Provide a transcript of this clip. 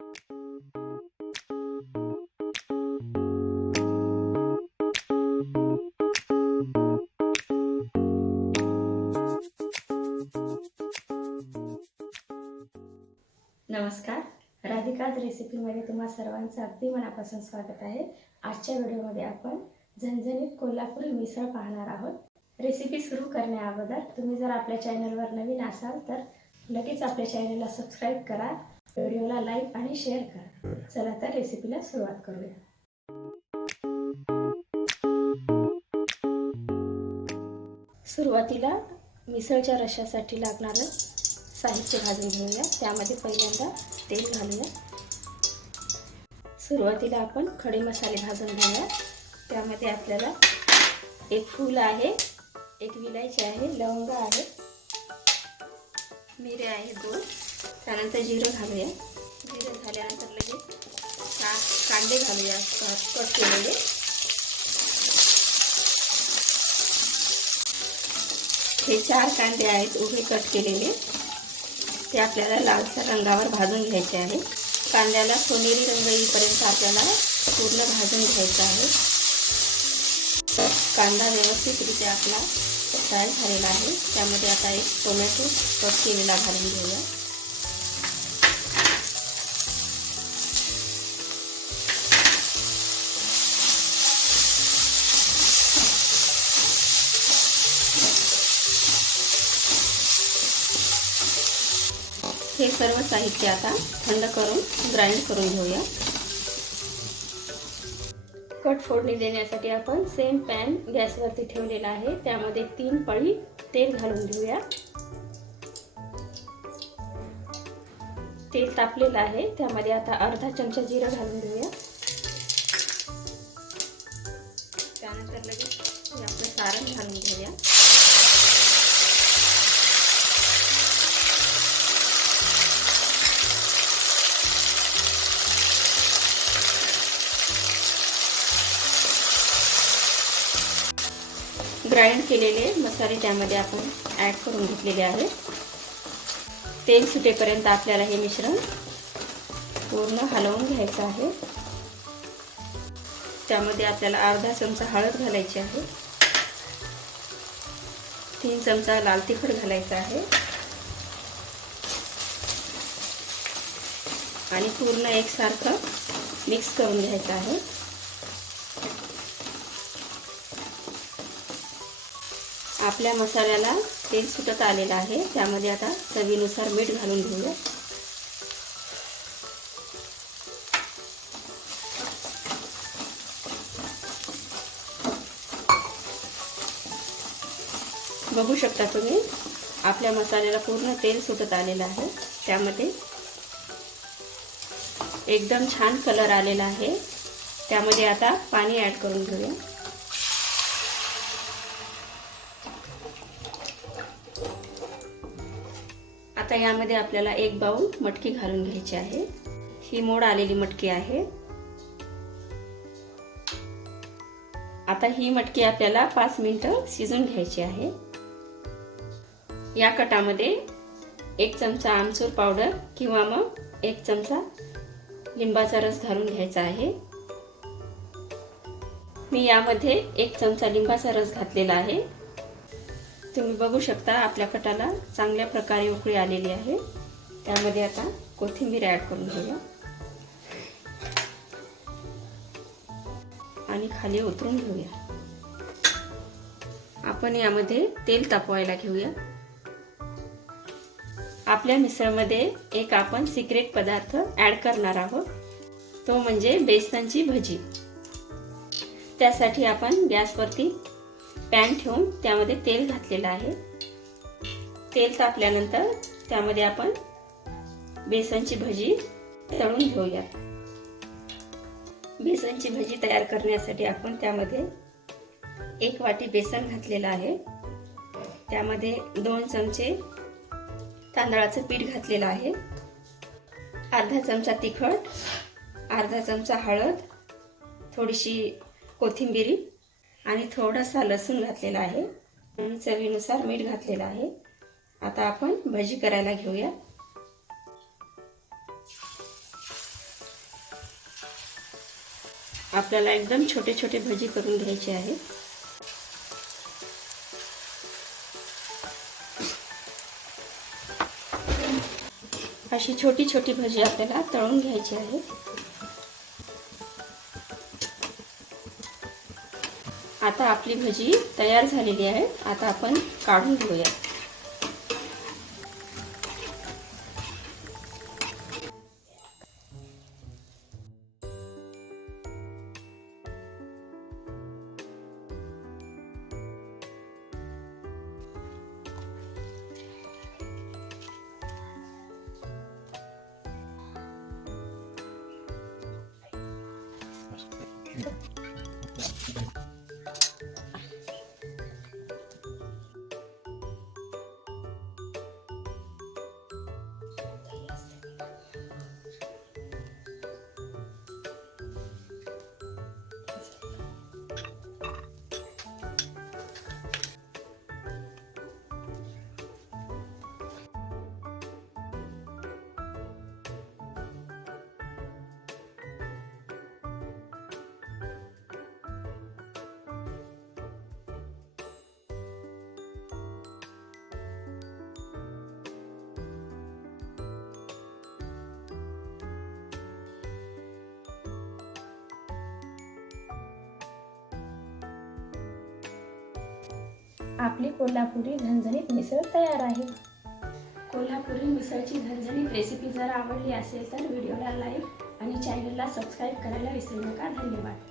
नमस्कार, राधिकाज रेसिपीमध्ये तुम्हा सर्वांचं अगदी मनापासून स्वागत आहे। आजच्या व्हिडिओमध्ये आपण झणझणीत कोल्हापुरी मिसळ पाहणार आहोत। रेसिपी सुरू करण्याअगोदर तुम्ही जर आपल्या चॅनलवर नवीन असाल तर लगेच आपल्या चॅनलला सबस्क्राइब करा, व्हिडिओला लाईक आणि शेअर करा। चला तर रेसिपीला सुरुवात करूया। सुरुवातीला मिसळच्या रशासाठी लागणारं साहित्य भाजून घेऊया। त्यामध्ये पहिल्यांदा तेल घालूया। सुरुवातीला आपण खडे मसाले भाजून घेऊया। त्यामध्ये आपल्याला एक फूल आहे, एक विलायची आहे, लवंग आहे, मिरे आहे 2, त्यानंतर जिरं घालूया। जिरं झाल्यानंतर लगेच कांदे घालूया कट केलेले। हे 4 कांदे आहेत उभे कट केलेले, ते आपल्याला लालसर रंगावर भाजून घ्यायचे आहे। कांद्याला सोनेरी रंग येईपर्यंत आपल्याला पूर्ण भाजून घ्यायचा आहे। कांदा व्यवस्थितरित्या आपला फ्राय झालेला आहे। त्यामध्ये आता एक टोमॅटो कट केलेला घालून घेऊया। हे सर्व साहित्य आता थंड करून ग्राइंड करून घेऊया। कट फोडणी देण्यासाठी आपण सेम पॅन गॅसवरती ठेवलेला आहे। त्यामध्ये 3 पळी तेल घालून घेऊया। तेल तापलेलं आहे, त्यामध्ये आता अर्धा चमचा जिरं घालून घेऊया। त्यानंतर लगेच आपलं सारण घालून घेऊया। ग्राइंड केलेले मसाले त्यामध्ये आपण ॲड करून घेतलेले आहे। तेल सुटेपर्यंत आपल्याला हे मिश्रण पूर्ण हलवून घ्यायचं आहे। त्यामध्ये आपल्याला अर्धा चमचा हळद घालायची आहे, 3 चमचा लाल तिखट घालायचं आहे आणि पूर्ण एकसारखं मिक्स करून घ्यायचं आहे। आपल्या मसाल्याला तेल सुटत आलेलं आहे। त्यामध्ये आता चवीनुसार मीठ घालून घेऊया। बघू शकता तुम्ही आपल्या मसाल्याला पूर्ण तेल सुटत आलेलं आहे। त्यामध्ये एकदम छान कलर आलेला आहे। त्यामध्ये आता पाणी ॲड करून घेऊया। आता यामध्ये आपल्याला 1 बाउल मटकी घालून घ्यायची आहे। ही मोड आलेली मटकी आहे। आता ही मटकी आपल्याला 5 मिनिटं शिजून घ्यायची आहे। या कटामध्ये 1 चमचा आमचूर पावडर किंवा मग 1 चमचा लिंबाचा रस घालून घ्यायचा आहे। मी यामध्ये 1 चमचा लिंबाचा रस घातलेला आहे। तुम्ही बघू शकता आपल्या कटाला चांगल्या प्रकारे उकळी आलेली आहे। त्यामध्ये आता कोथिंबीर ॲड करून घेऊया आणि खाली उतरून घेऊया। आपण यामध्ये तेल तापवायला घेऊया। आपल्या मिसळमध्ये एक आपण सिक्रेट पदार्थ ॲड करणार आहोत, तो म्हणजे बेसनची भजी। त्यासाठी आपण गॅसवरती पॅन ठेवून त्यामध्ये तेल घातलेलं आहे। तेल तापल्यानंतर त्यामध्ये आपण बेसनची भजी तळून घेऊया। बेसनची भजी तयार करण्यासाठी आपण त्यामध्ये 1 वाटी बेसन घातलेलं आहे। त्यामध्ये 2 चमचे तांदळाचं पीठ घातलेलं आहे, अर्धा चमचा तिखट, अर्धा चमचा हळद, थोडीशी कोथिंबीर आणि थोडासा लसूण घातलेला आहे आणि चवीनुसार मीठ घातलेलं आहे। आता आपण भजी करायला घेऊया। आपल्याला एकदम छोटे छोटे भजी करून घ्यायचे आहे. अशी छोटी छोटी भजी आपल्याला तळून घ्यायची आहे. आता आपली भजी तयार झालेली आहे. आता आपण काढून घेऊया. आपली कोल्हापुरी झणझणीत मिसळ तयार आहे. कोल्हापुरी मिसळची झणझणीत रेसिपी जर आवडली असेल तर व्हिडिओला लाईक आणि चॅनलला सबस्क्राईब करायला विसरू नका. धन्यवाद.